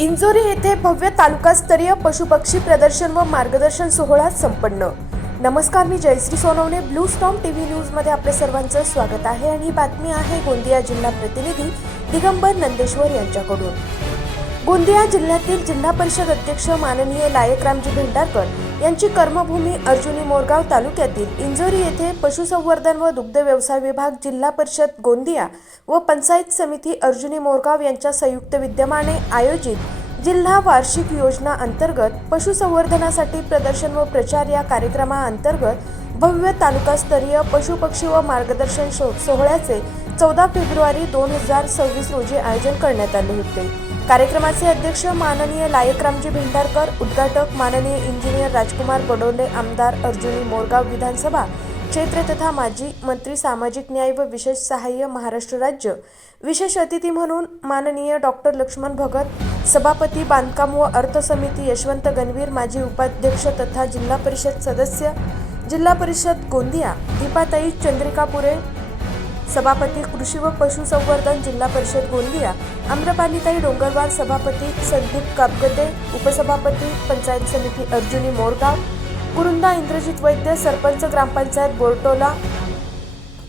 Injury येथे भव्य तालुकास्तरीय पशुपक्षी प्रदर्शन व मार्गदर्शन सोहळा संपन्न। नमस्कार, मी Jayashree Sonawane, blue storm TV news मध्ये आपले सर्वांचं स्वागत आहे आणि ही बातमी आहे गोंदिया जिल्हा प्रतिनिधी दिगंबर नंदेश्वर यांच्याकडून। गोंदिया जिल्ह्यातील जिल्हा परिषद अध्यक्ष माननीय लायकरामजी भेंडारकर यांची कर्मभूमी अर्जुनी मोरगाव तालुक्यातील इंजोरी येथे पशुसंवर्धन व दुग्ध व्यवसाय विभाग, जिल्हा परिषद गोंदिया व पंचायत समिती अर्जुनी मोरगाव यांच्या संयुक्त विद्यमाने आयोजित जिल्हा वार्षिक योजना अंतर्गत पशुसंवर्धनासाठी प्रदर्शन व प्रचार या कार्यक्रमाअंतर्गत भव्य तालुकास्तरीय पशुपक्षी व मार्गदर्शन सोहळ्याचे 14 फेब्रुवारी 2026 रोजी आयोजन करण्यात आले होते। कार्यक्रमाचे अध्यक्ष माननीय लायकरामजी भेंडारकर, उद्घाटक माननीय इंजिनियर राजकुमार बडोले, आमदार अर्जुनी मोरगाव विधानसभा क्षेत्र तथा माजी मंत्री सामाजिक न्याय व विशेष सहाय्य महाराष्ट्र राज्य, विशेष अतिथी म्हणून माननीय डॉक्टर लक्ष्मण भगत, सभापती बांधकाम व अर्थ समिती यशवंत गणवीर, माजी उपाध्यक्ष तथा जिल्हा परिषद सदस्य जिल्हा परिषद गोंदिया दीपाताई चंद्रिकापुरे, सभापती कृषी व पशुसंवर्धन जिल्हा परिषद गोंदिया आम्रपालीताई डोंगरवार, सभापती संदीप कापगते, उपसभापती पंचायत समिती अर्जुनी मोरगाव कुरुंदा इंद्रजित वैद्य, सरपंच ग्रामपंचायत बोरटोला,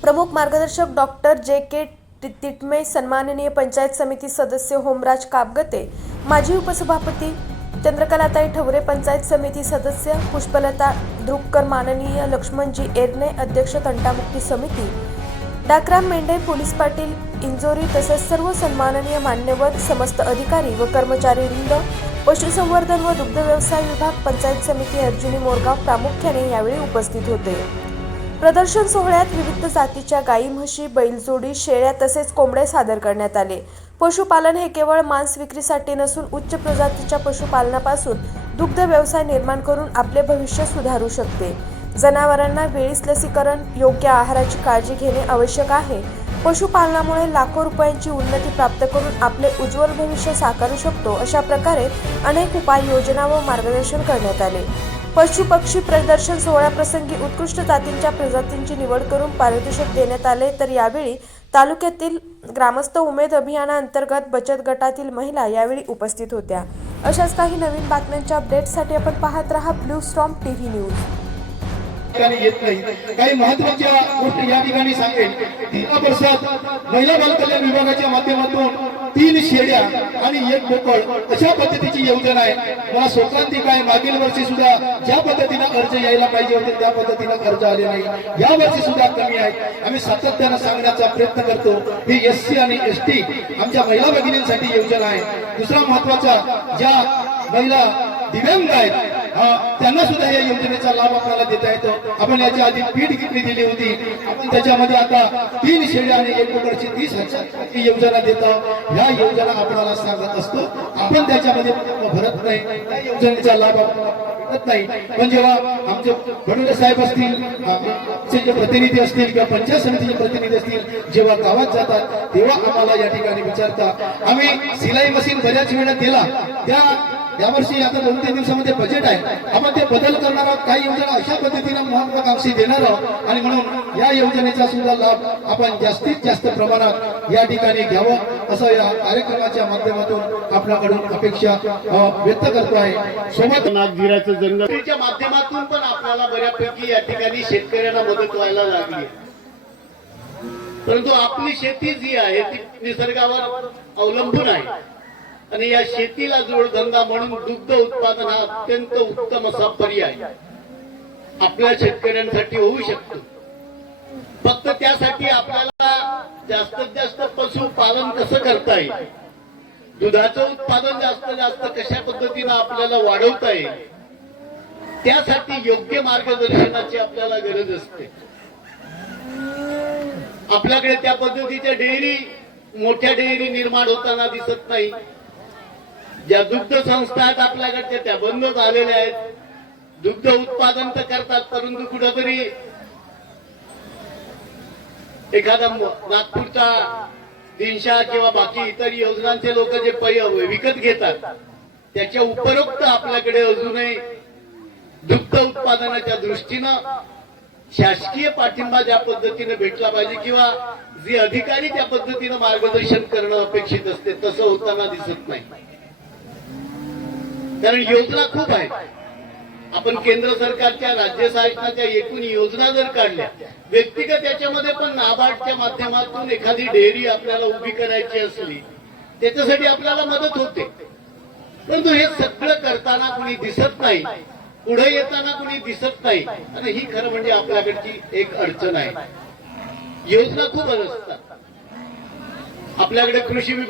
प्रमुख मार्गदर्शक डॉक्टर जे.के. तिटमे, सन्माननीय पंचायत समिती सदस्य होमराज कापगते, माजी उपसभापती चंद्रकलाताई ठवरे, पंचायत समिती सदस्य पुष्पलता द्रुक्कर, माननीय लक्ष्मणजी एरणे, अध्यक्ष तंटामुक्ती समिती डाकराम मेंढे, पोलीस पाटील इंजोरी तसेच सर्व सन्माननीय मान्यवर, समस्त अधिकारी व कर्मचारी वृंद, पशुसंवर्धन व दुग्ध व्यवसाय विभाग, पंचायत समिती अर्जुनी मोरगाव प्रामुख्याने यावेळी उपस्थित होते। प्रदर्शन सोहळ्यात विविध जातीच्या गायी, म्हशी, बैलजोडी, शेळ्या तसेच कोंबडे सादर करण्यात आले। पशुपालन हे केवळ मांस विक्रीसाठी नसून उच्च प्रजातीच्या पशुपालनापासून दुग्ध व्यवसाय निर्माण करून आपले भविष्य सुधारू शकते। जनावरांना वेळीच लसीकरण, योग्य आहाराची काळजी घेणे आवश्यक आहे। पशुपालनामुळे लाखो रुपयांची उन्नती प्राप्त करून आपले उज्ज्वल भविष्य साकारू शकतो। अशा प्रकारे अनेक उपाययोजना व मार्गदर्शन करण्यात आले। पशुपक्षी प्रदर्शन सोहळ्याप्रसंगी उत्कृष्ट जातींच्या प्रजातींची निवड करून पारितोषिक देण्यात आले। तर यावेळी तालुक्यातील ग्रामस्थ उमेद अभियानाअंतर्गत बचत गटातील महिला यावेळी उपस्थित होत्या। अशाच काही नवीन बातम्यांच्या अपडेट्ससाठी आपण पाहत रहा ब्लू स्टॉर्म टीव्ही न्यूज। येत नाही। काही महत्त्वाच्या गोष्टी या ठिकाणी सांगेल। जिल्हा परिषद महिला बाल कल्याण विभागाच्या माध्यमातून 3 शेळ्या आणि 1 बोकड अशा पद्धतीची योजना आहे। मला संक्रांती काय मागील वर्षी सुद्धा ज्या पद्धतीने अर्ज यायला पाहिजे होते त्या पद्धतीने अर्ज आले नाही। या वर्षी सुद्धा कमी आहे। आम्ही सातत्याने सांगण्याचा प्रयत्न करतो ही एससी आणि एसटी आमच्या महिला भगिनींसाठी योजना आहे। दुसरा महत्त्वाचा, ज्या महिला दिव्यांग आहेत त्यांना सुद्धा या योजनेचा लाभ आपल्याला देता येतो। आपण याच्या आधी पीठ किटली दिली होती, आपण त्याच्यामध्ये आता 3 शेळ्या आणि 1 बोकडची 30,000 ही योजना देतो। या योजना आपल्याला सांगत असतो, आपण त्याच्यामध्ये भरत नाही, त्या योजनेचा लाभ भेटत नाही। पण जेव्हा आमचे बडोले साहेब असतील, जे प्रतिनिधी असतील किंवा पंचायत समितीचे प्रतिनिधी असतील, जेव्हा गावात जातात तेव्हा आम्हाला या ठिकाणी विचारतात। आम्ही सिलाई मशीन बऱ्याच वेळा दिला, यावर्षी आता 2-3 दिवसामध्ये बजेट आहे, आपण ते बदल करणार आहोत। काही योजना अशा पद्धतीने महत्वाकांक्षी देणार आहोत आणि म्हणून या योजनेचा सुद्धा लाभ आपण जास्तीत जास्त प्रमाणात या ठिकाणी घ्यावं असं या कार्यक्रमाच्या माध्यमातून आपल्याकडून अपेक्षा व्यक्त करतो आहे। सोबत नागझिराचं जंगलच्या माध्यमातून पण आपल्याला बऱ्यापैकी या ठिकाणी शेतकऱ्यांना मदत व्हायला लागली, परंतु आपली शेती जी आहे ती निसर्गावर अवलंबून आहे आणि या शेतीला जोडधंदा म्हणून दुग्ध उत्पादन हा अत्यंत उत्तम असा पर्याय आपल्या शेतकऱ्यांसाठी होऊ शकतो। फक्त त्यासाठी आपल्याला जास्तीत जास्त पशुपालन कसं करता येईल, दुधाचं उत्पादन जास्तीत जास्त कशा पद्धतीने आपल्याला वाढवता येईल, त्यासाठी योग्य मार्गदर्शनाची आपल्याला गरज असते। आपल्याकडे त्या पद्धतीच्या डेअरी, मोठ्या डेअरी निर्माण होताना दिसत नाही। ज्या दुग्ध संस्था आहेत आपल्याकडच्या त्या बंद झालेल्या आहेत। दुग्ध उत्पादन तर करतात, परंतु कुठेतरी एखादा नागपूरचा दिनशा किंवा बाकी इतर योजनांचे लोक जे विकत घेतात त्याच्या उपरोक्त आपल्याकडे अजूनही दुग्ध उत्पादनाच्या दृष्टीनं शासकीय पाठिंबा ज्या पद्धतीने भेटला पाहिजे किंवा जे अधिकारी त्या पद्धतीने मार्गदर्शन करणं अपेक्षित असते तसं होताना दिसत नाही। कारण योजना खूप आहेत. आपण केंद्र सरकारच्या राज्य शासनाच्या एकूण योजना जर काढल्या, व्यक्तिगत याच्यामध्ये पण नाबार्डच्या माध्यमातून एखादी डेअरी आपल्याला उभी करायची असली, त्याच्यासाठी आपल्याला मदत होते. परंतु हे सगळं करताना कुणी दिसत नाही, पुढे येताना कुणी दिसत नाही. आणि ही खरं म्हणजे आपल्याकडची एक अडचण आहे. योजना खूप असतात आपल्याकडे. कृषी विभाग